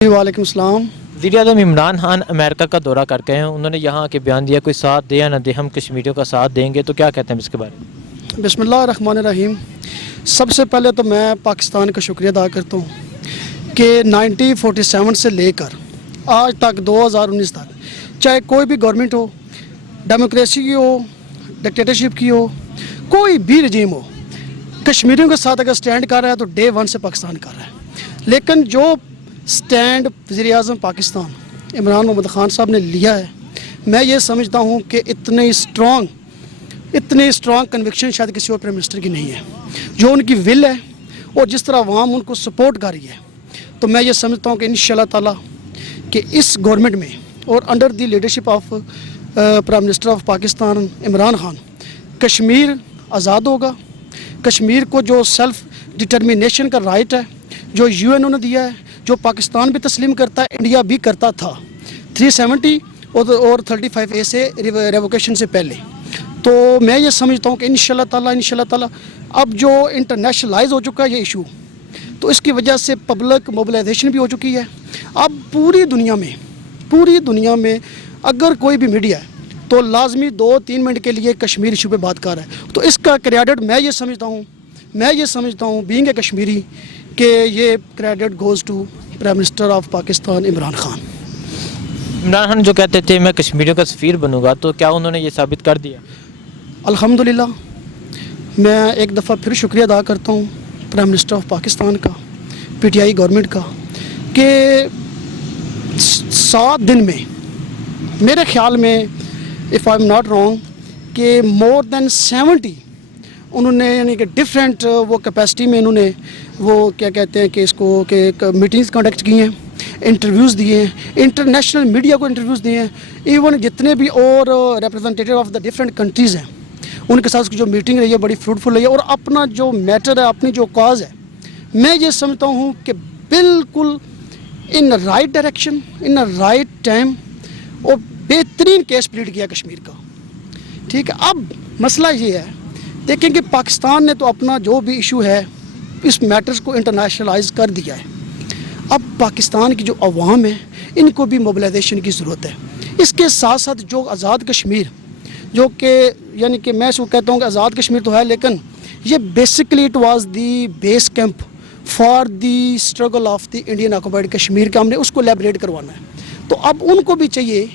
वालेकुम सलाम। वज़ीर-ए-आज़म इमरान खान अमेरिका का दौरा करके हैं, उन्होंने यहाँ के बयान दिया कोई साथ दे या न दे हम कश्मीरियों का साथ देंगे, तो क्या कहते हैं इसके बारे में? बिस्मिल्लाहिर्रहमानिर्रहीम। सबसे पहले तो मैं पाकिस्तान का शुक्रिया अदा करता हूँ कि 1947 से लेकर आज तक 2019 तक चाहे कोई भी गवर्नमेंट हो, डेमोक्रेसी की हो, डिक्टेटरशिप की हो, कोई भी रजीम हो, कश्मीरियों के साथ अगर स्टैंड कर रहा है तो डे वन से पाकिस्तान कर रहा है। लेकिन जो स्टैंड वज़ीर-ए-आज़म पाकिस्तान इमरान मोहम्मद ख़ान साहब ने लिया है, मैं ये समझता हूँ कि इतनी स्ट्रॉन्ग कन्विक्शन शायद किसी और प्राइम मिनिस्टर की नहीं है। जो उनकी विल है और जिस तरह अवाम उनको सपोर्ट कर रही है, तो मैं ये समझता हूँ कि इंशाअल्लाह ताला कि इस गवर्नमेंट में और under the leadership of prime minister of Pakistan Imran Khan, Kashmir आज़ाद होगा। कश्मीर को जो सेल्फ डिटर्मिनेशन का राइट है, जो UN ने दिया है, जो पाकिस्तान भी तस्लीम करता है, इंडिया भी करता था 370 और 35A से रेवोकेशन से पहले। तो मैं ये समझता हूँ कि इंशाअल्लाह ताला अब जो इंटरनेशनलाइज हो चुका है ये इशू, तो इसकी वजह से पब्लिक मोबिलाइजेशन भी हो चुकी है। अब पूरी दुनिया में अगर कोई भी मीडिया है तो लाजमी 2-3 मिनट के लिए कश्मीर इशू पे बात कर रहा है, तो इसका क्रेडिट मैं ये समझता हूँ बीइंग ए कश्मीरी कि ये credit goes to prime minister of Pakistan Imran Khan. Imran Khan जो कहते थे मैं कश्मीरियों का सफ़ीर बनूंगा, तो क्या उन्होंने ये साबित कर दिया? अल्हम्दुलिल्लाह, मैं एक दफ़ा फिर शुक्रिया अदा करता हूँ प्राइम मिनिस्टर ऑफ पाकिस्तान का, PTI गवर्नमेंट का, कि 7 दिन में मेरे ख्याल में if I am not wrong कि मोर देन 70 उन्होंने यानी कि डिफरेंट वो कैपेसिटी में इन्होंने वो क्या कहते हैं कि इसको कि मीटिंग्स कंडक्ट की हैं, इंटरव्यूज़ दिए हैं, इंटरनेशनल मीडिया को इंटरव्यूज़ दिए हैं, इवन जितने भी और representative of the different countries हैं उनके साथ उसकी जो मीटिंग रही है बड़ी फ्रूटफुल रही है। और अपना जो मैटर है, अपनी जो कॉज है, मैं ये समझता हूँ कि बिल्कुल in right direction, in right time, और बेहतरीन केस प्लीड किया कश्मीर का। ठीक है, अब मसला ये है, देखें कि पाकिस्तान ने तो अपना जो भी इशू है इस मैटर्स को इंटरनेशनलाइज कर दिया है। अब पाकिस्तान की जो अवाम है इनको भी मोबिलाइजेशन की ज़रूरत है। इसके साथ साथ जो आज़ाद कश्मीर, जो कि यानी कि मैं इसको कहता हूँ कि आज़ाद कश्मीर तो है, लेकिन ये basically it was the base camp for the struggle of the Indian occupied Kashmir का, हमने उसको लेबरेट करवाना है। तो अब उनको भी चाहिए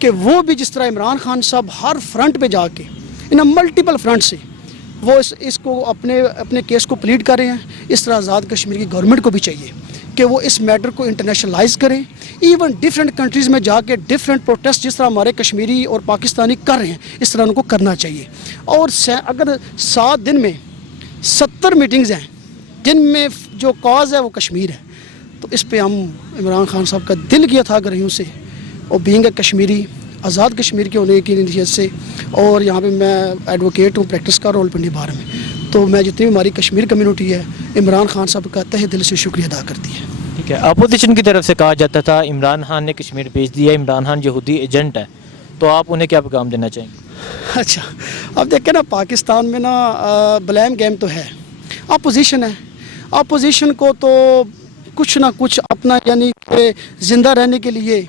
कि वो भी जिस तरह इमरान खान साहब हर फ्रंट पे जाके इन मल्टीपल फ्रंट से वो इसको अपने केस को प्लीड कर रहे हैं, इस तरह आज़ाद कश्मीर की गवर्नमेंट को भी चाहिए कि वो इस मैटर को इंटरनेशनलाइज करें। इवन डिफरेंट कंट्रीज़ में जाके डिफरेंट प्रोटेस्ट जिस तरह हमारे कश्मीरी और पाकिस्तानी कर रहे हैं, इस तरह उनको करना चाहिए। और अगर 7 दिन में 70 मीटिंग्स हैं जिनमें जो कॉज है वो कश्मीर है, तो इस पर हम इमरान खान साहब का दिल किया था गरीबों से, और बीइंग ए कश्मीरी, आज़ाद कश्मीर के होने की नीयत से, और यहाँ पे मैं एडवोकेट हूँ, प्रैक्टिस कर रहा हूँ पिंडी बार में, तो मैं जितनी भी हमारी कश्मीर कम्युनिटी है इमरान खान साहब का तहे दिल से शुक्रिया अदा करती है। ठीक है, अपोजिशन की तरफ से कहा जाता था इमरान खान ने कश्मीर भेज दिया, इमरान खान यहूदी एजेंट है, तो आप उन्हें क्या पैगाम देना चाहेंगे? अच्छा, अब देखें ना, पाकिस्तान में ना ब्लेम गेम तो है, अपोजिशन है, अपोजिशन को तो कुछ ना कुछ अपना यानी कि ज़िंदा रहने के लिए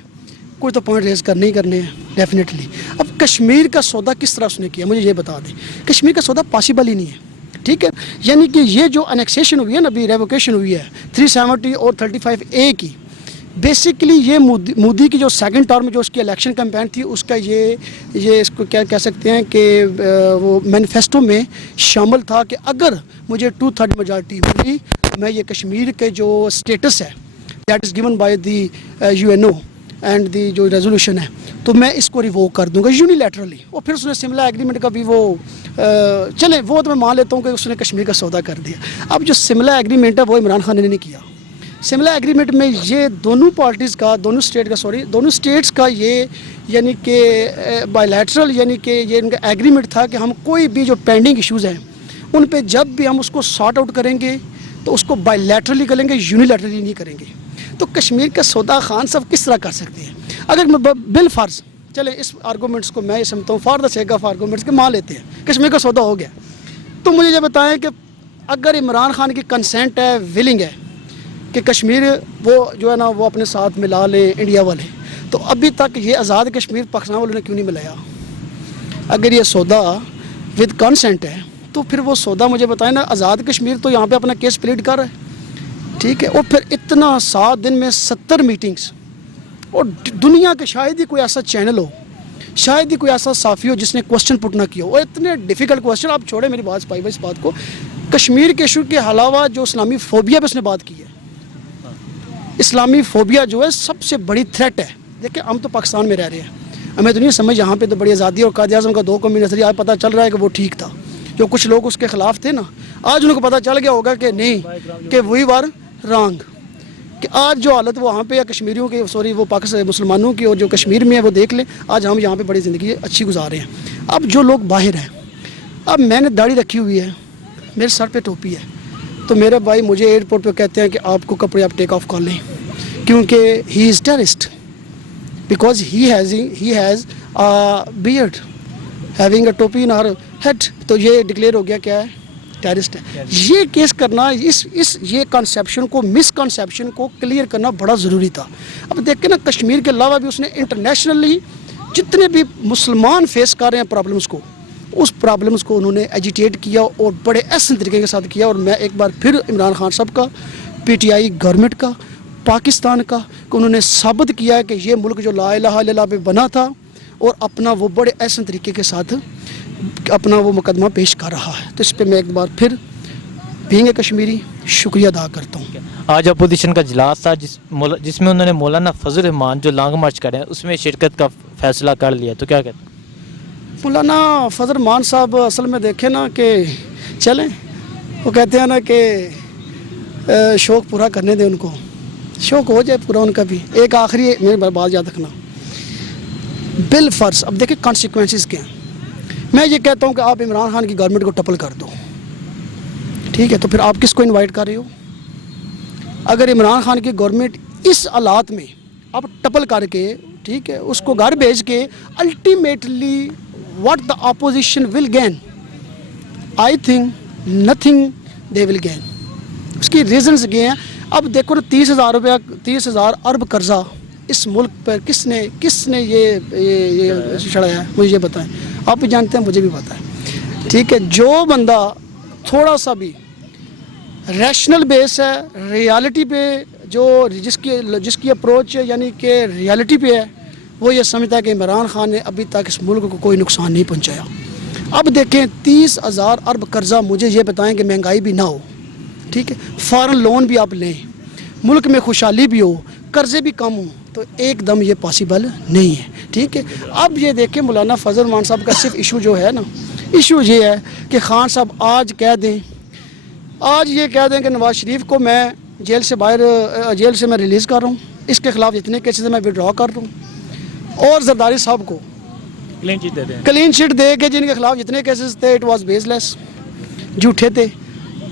कुछ तो पॉइंट रेज करने ही करने हैं डेफिनेटली। अब कश्मीर का सौदा किस तरह उसने किया, मुझे ये बता दें। कश्मीर का सौदा पॉसिबल ही नहीं है, ठीक है। यानी कि ये जो अनेक्सेशन हुई है ना, अभी रेवोकेशन हुई है 370 और 35A की, बेसिकली ये मोदी की जो सेकंड टर्म में जो उसकी इलेक्शन कैंपेन थी, उसका ये इसको क्या कह सकते हैं कि वो मैनिफेस्टो में शामिल था कि अगर मुझे 2/3 मेजॉरिटी मिली, मैं ये कश्मीर के जो स्टेटस है that is given by the UNO and the जो रेजोल्यूशन है, तो मैं इसको रिवोक कर दूंगा यूनिलैटरली। और फिर उसने सिमला एग्रीमेंट का भी वो चले, वो तो मैं मान लेता हूँ कि उसने कश्मीर का सौदा कर दिया। अब जो सिमला एग्रीमेंट है वो इमरान खान ने नहीं किया। सिमला एग्रीमेंट में ये दोनों स्टेट्स का ये यानी कि बायलैटरल यानी कि ये इनका एग्रीमेंट था कि हम कोई भी जो पेंडिंग इश्यूज़ हैं उन पे जब भी हम उसको सॉर्ट आउट करेंगे तो उसको बायलैटरली करेंगे, यूनिलैटरली नहीं करेंगे। तो कश्मीर का सौदा खान साहब किस तरह कर सकते हैं? अगर बिल फर्ज चले, इस आर्गूमेंट्स को मैं ये समझता हूँ for the sake of arguments के मान लेते हैं, कश्मीर का सौदा हो गया, तो मुझे ये बताएं कि अगर इमरान खान की कंसेंट है, विलिंग है, کہ کشمیر وہ جو ہے نا وہ اپنے ساتھ ملا لیں انڈیا والے، تو ابھی تک یہ آزاد کشمیر پاکستان والوں نے کیوں نہیں ملایا؟ اگر یہ سودا ود کنسنٹ ہے تو پھر وہ سودا مجھے بتائیں نا، آزاد کشمیر تو یہاں پہ اپنا کیس پلیڈ کر رہا ہے، ٹھیک ہے، اور پھر اتنا 7 دن میں 70 میٹنگز، اور دنیا کے شاید ہی کوئی ایسا چینل ہو، شاید ہی کوئی ایسا صحافی ہو جس نے کوسچن پٹ نہ کیا ہو، اور اتنے ڈیفیکلٹ کوسچن. آپ چھوڑیں میری بات پائی بھائی اس بات کو، کشمیر کے ایشو کے علاوہ جو اسلامی فوبیا پہ اس نے بات کی ہے، اسلامی فوبیا جو ہے سب سے بڑی تھریٹ ہے. دیکھیں ہم تو پاکستان میں رہ رہے ہیں، ہمیں تو نہیں سمجھ یہاں پہ تو بڑی آزادی، اور قائد اعظم کا 2 قومی نظریہ آج پتہ چل رہا ہے کہ وہ ٹھیک تھا. جو کچھ لوگ اس کے خلاف تھے نا، آج ان کو پتہ چل گیا ہوگا کہ نہیں، کہ وہی وار رانگ، کہ آج جو حالت وہاں پہ یا کشمیریوں کی وہ پاکستان مسلمانوں کی اور جو کشمیر میں ہے وہ دیکھ لیں، آج ہم یہاں پہ بڑی زندگی اچھی گزار رہے ہیں. اب جو لوگ باہر ہیں، اب میں نے داڑھی رکھی ہوئی ہے، میرے سر پہ ٹوپی ہے، تو میرے بھائی مجھے ایئرپورٹ پہ کہتے ہیں کہ آپ کو کپڑے آپ ٹیک آف کر لیں، کیونکہ he is terrorist, because he has beard having a topi in Hare head, تو یہ ڈکلیئر ہو گیا کیا ہے، ٹیررسٹ ہے. یہ کیس کرنا، یہ کنسیپشن کو، مس کنسیپشن کو کلیئر کرنا بڑا ضروری تھا. اب دیکھیں نا، کشمیر کے علاوہ بھی اس نے انٹرنیشنلی جتنے بھی مسلمان فیس کر رہے ہیں پرابلمس کو، اس پرابلمس کو انہوں نے ایجیٹیٹ کیا اور بڑے احسن طریقے کے ساتھ کیا. اور میں ایک بار پھر عمران خان صاحب کا، پی ٹی آئی گورنمنٹ کا، پاکستان کا، کہ انہوں نے ثابت کیا ہے کہ یہ ملک جو لا الہ الا اللہ پہ بنا تھا، اور اپنا وہ بڑے احسن طریقے کے ساتھ اپنا وہ مقدمہ پیش کر رہا ہے. تو اس پہ میں ایک بار پھر بینگ اے کشمیری شکریہ ادا کرتا ہوں. آج اپوزیشن کا اجلاس تھا جس میں انہوں نے مولانا فضل الرحمان جو لانگ مارچ کرے ہیں اس میں شرکت کا فیصلہ کر لیا، تو کیا کہتے ہیں؟ مولانا فضل الرحمان صاحب اصل میں دیکھیں نا کہ چلیں، وہ کہتے ہیں نا کہ شوق پورا کرنے دیں، ان کو شوق ہو جائے پورا ان کا بھی. ایک آخری میری بات یاد رکھنا، بالفرض اب دیکھیں کانسیکوینسز کیا ہیں. میں یہ کہتا ہوں کہ آپ عمران خان کی گورنمنٹ کو ٹپل کر دو، ٹھیک ہے، تو پھر آپ کس کو انوائٹ کر رہے ہو؟ اگر عمران خان کی گورنمنٹ اس حالات میں اب ٹپل کر کے، ٹھیک ہے، اس کو گھر بھیج کے، ultimately what the opposition will gain, I think nothing they will gain. اس کی ریزنز یہ ہیں. اب دیکھو نا، 30,000 روپیہ، 30,000 ارب قرضہ اس ملک پر کس نے یہ چڑھایا ہے؟ مجھے یہ بتائیں. آپ بھی جانتے ہیں، مجھے بھی پتہ ہے، ٹھیک ہے. جو بندہ تھوڑا سا بھی ریشنل بیس ہے، ریالٹی پہ جس کی اپروچ یعنی کہ ریالٹی پہ ہے، وہ یہ سمجھتا ہے کہ عمران خان نے ابھی تک اس ملک کو کوئی نقصان نہیں پہنچایا. اب دیکھیں 30,000 ارب قرضہ، مجھے یہ بتائیں کہ مہنگائی بھی نہ ہو، ٹھیک ہے، فارن لون بھی آپ لیں، ملک میں خوشحالی بھی ہو، قرضے بھی کم ہوں، تو ایک دم یہ پاسبل نہیں ہے، ٹھیک ہے. اب یہ دیکھیں مولانا فضل الرحمان صاحب کا صرف ایشو جو ہے نا، ایشو یہ ہے کہ خان صاحب آج یہ کہہ دیں کہ نواز شریف کو میں جیل سے میں ریلیز کر رہا ہوں، اس کے خلاف جتنے کیسز ہیں میں وڈرا کر رہا ہوں، اور زرداری صاحب کو کلین چٹ دے کے جن کے خلاف جتنے کیسز تھے اٹ واز بیس لیس، جھوٹے تھے،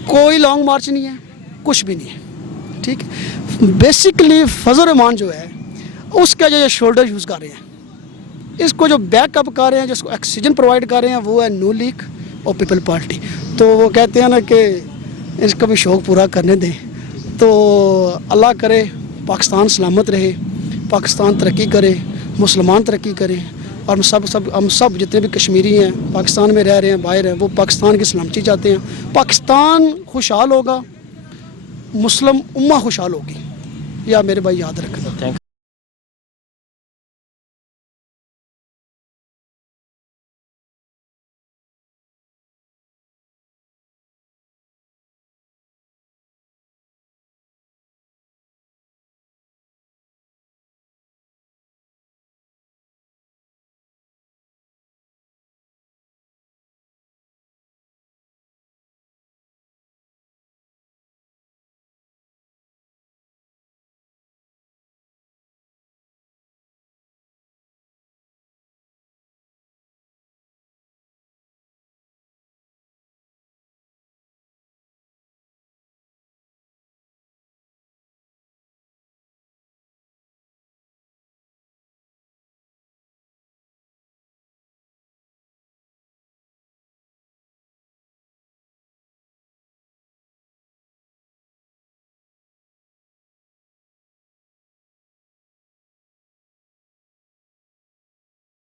کوئی لانگ مارچ نہیں ہے، کچھ بھی نہیں ہے، ٹھیک ہے. بیسکلی فضل الرحمان جو ہے اس کا جو شولڈر یوز کر رہے ہیں، اس کو جو بیک اپ کر رہے ہیں، جس کو آکسیجن پرووائڈ کر رہے ہیں، وہ ہے نو لیگ اور پیپل پارٹی. تو وہ کہتے ہیں نا کہ اس کا بھی شوق پورا کرنے دیں. تو اللہ کرے پاکستان سلامت رہے، پاکستان ترقی کرے، مسلمان ترقی کریں، اور ہم سب جتنے بھی کشمیری ہیں، پاکستان میں رہ رہے ہیں، باہر ہیں، وہ پاکستان کی سلامتی چاہتے ہیں. پاکستان خوشحال ہوگا، مسلم امہ خوشحال ہوگی. یا میرے بھائی یاد رکھنا.